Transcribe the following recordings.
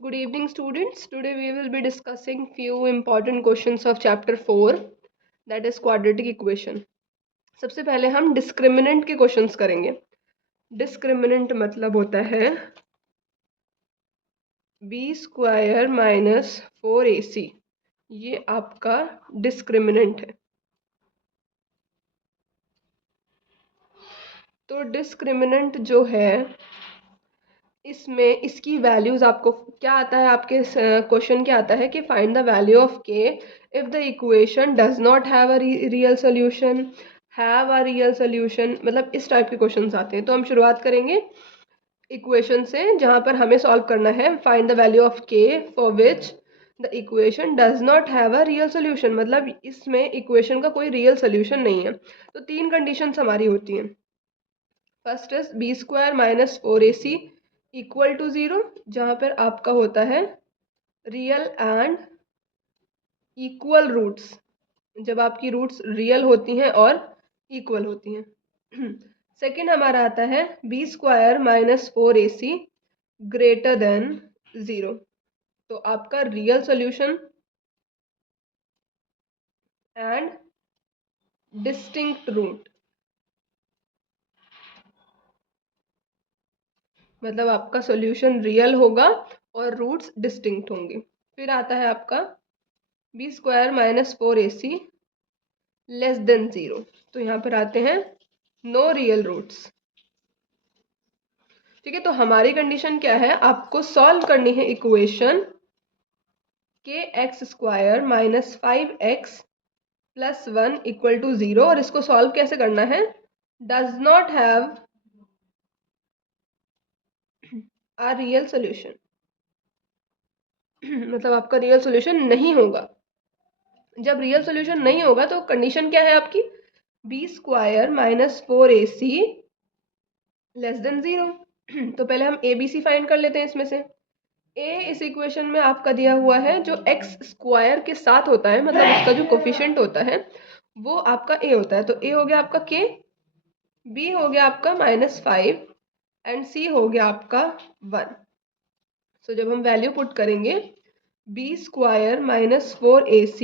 Good evening, students. Today we will be discussing few important questions of chapter 4, that is quadratic equation. सबसे पहले हम discriminant के questions करेंगे. Discriminant मतलब होता है b² माइनस 4ac. ये आपका डिस्क्रिमिनेंट है. तो डिस्क्रिमिनेंट जो है इसमें इसकी वैल्यूज आपको क्या आता है, आपके क्वेश्चन क्या आता है कि फाइंड द वैल्यू ऑफ के if the equation does not have a real solution, have a real solution, मतलब इस टाइप के क्वेश्चंस आते हैं. तो हम शुरुआत करेंगे इक्वेशन से जहां पर हमें सॉल्व करना है फाइंड द वैल्यू ऑफ के for which the equation does not have a real solution, मतलब इसमें इक्वेशन का कोई रियल सोल्यूशन नहीं है. तो तीन कंडीशंस हमारी होती हैं. First is b² minus 4ac equal to 0, जहां पर आपका होता है रियल एंड इक्वल रूट्स, जब आपकी रूट्स रियल होती हैं और इक्वल होती हैं. सेकेंड हमारा आता है b² minus 4ac greater than 0. तो आपका real solution and distinct root, मतलब आपका सोल्यूशन रियल होगा और रूट्स डिस्टिंक्ट होंगे. फिर आता है आपका b² minus 4ac less than 0. तो यहाँ पर आते हैं नो रियल रूट्स. ठीक है, तो हमारी कंडीशन क्या है, आपको सॉल्व करनी है इक्वेशन के x² minus 5x plus 1 equal to 0. और इसको सॉल्व कैसे करना है, does not have a real solution, मतलब आपका रियल सोल्यूशन नहीं होगा. जब रियल सोल्यूशन नहीं होगा तो कंडीशन क्या है आपकी, b² minus 4ac less than 0. तो पहले हम abc फाइंड कर लेते हैं. इसमें से a इस इक्वेशन में आपका दिया हुआ है जो x² के साथ होता है, मतलब उसका जो कोफिशिएंट होता है वो आपका a होता है. तो a हो गया आपका k, b हो गया आपका -5 एंड c हो गया आपका 1. सो जब हम वैल्यू पुट करेंगे b² minus 4ac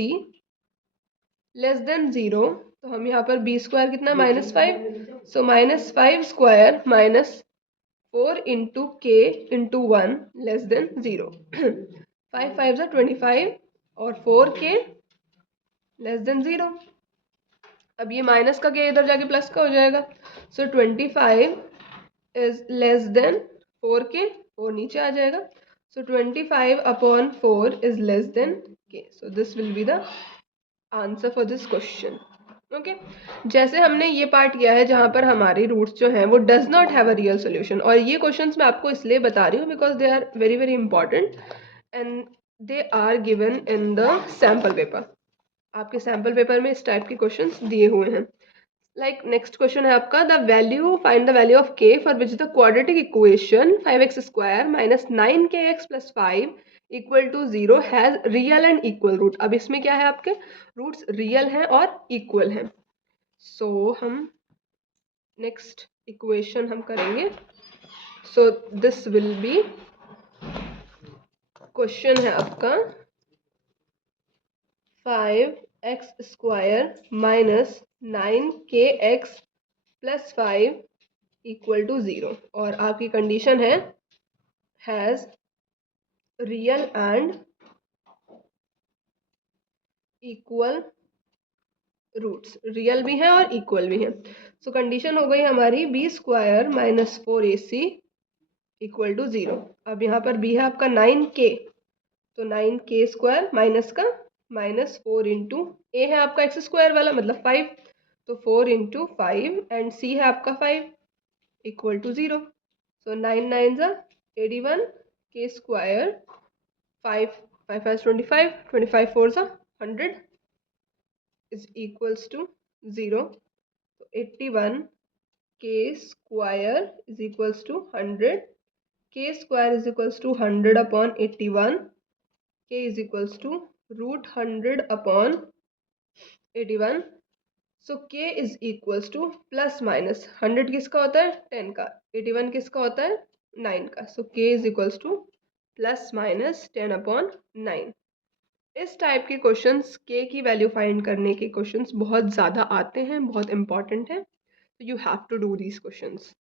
less than 0, तो हम यहाँ पर b² कितना -5, सो -5² माइनस 4 इंटू के इंटू 1 लेस देन 0. 5 5 25 और 4k लेस देन 0. अब ये माइनस का क्या इधर जाके प्लस का हो जाएगा. सो 25 इज लेस देन 4k, 4 नीचे आ जाएगा. सो 25 upon 4 is less than k. So this will be the answer for this question. Okay, जैसे हमने ये पार्ट किया है जहां पर हमारी रूट्स जो हैं वो does not have a real solution. और ये क्वेश्चंस मैं आपको इसलिए बता रही हूँ because they are very very important and they are given in the sample paper. आपके सैम्पल पेपर में इस टाइप के क्वेश्चंस दिए हुए हैं. लाइक नेक्स्ट क्वेश्चन है आपका the value find the value of k for which the quadratic equation 5x² minus 9kx plus 5 equal to 0 has real and equal root. अब इसमें क्या है, आपके रूट्स रियल हैं और इक्वल हैं. सो हम नेक्स्ट इक्वेशन हम करेंगे. So this will be question है आपका 5x² minus 9kx plus 5 equal to 0. और आपकी कंडीशन है has real and equal roots, real भी हैं और इक्वल भी हैं. सो कंडीशन हो गई हमारी b² minus 4ac equal to 0. अब यहाँ पर b है आपका 9k, तो 9k² माइनस का -4 इंटू a है आपका x² वाला मतलब 5, तो 4 इंटू 5 एंड c है आपका 5 equal to 0. So 9 9 81 k², 5 5 5 25 25 4 100 is equals to 0. So 81 k² is equals to 100. k² is equals to 100 upon 81. k is equals to root 100 upon 81. So k is equals to plus minus 100 किसका होता है 10 का, 81 किसका होता है 9 का. So k is equals to plus minus 10/9। इस type के क्वेश्चंस के की वैल्यू फाइंड करने के क्वेश्चंस बहुत ज़्यादा आते हैं, बहुत इंपॉर्टेंट हैं, तो you have to do these questions.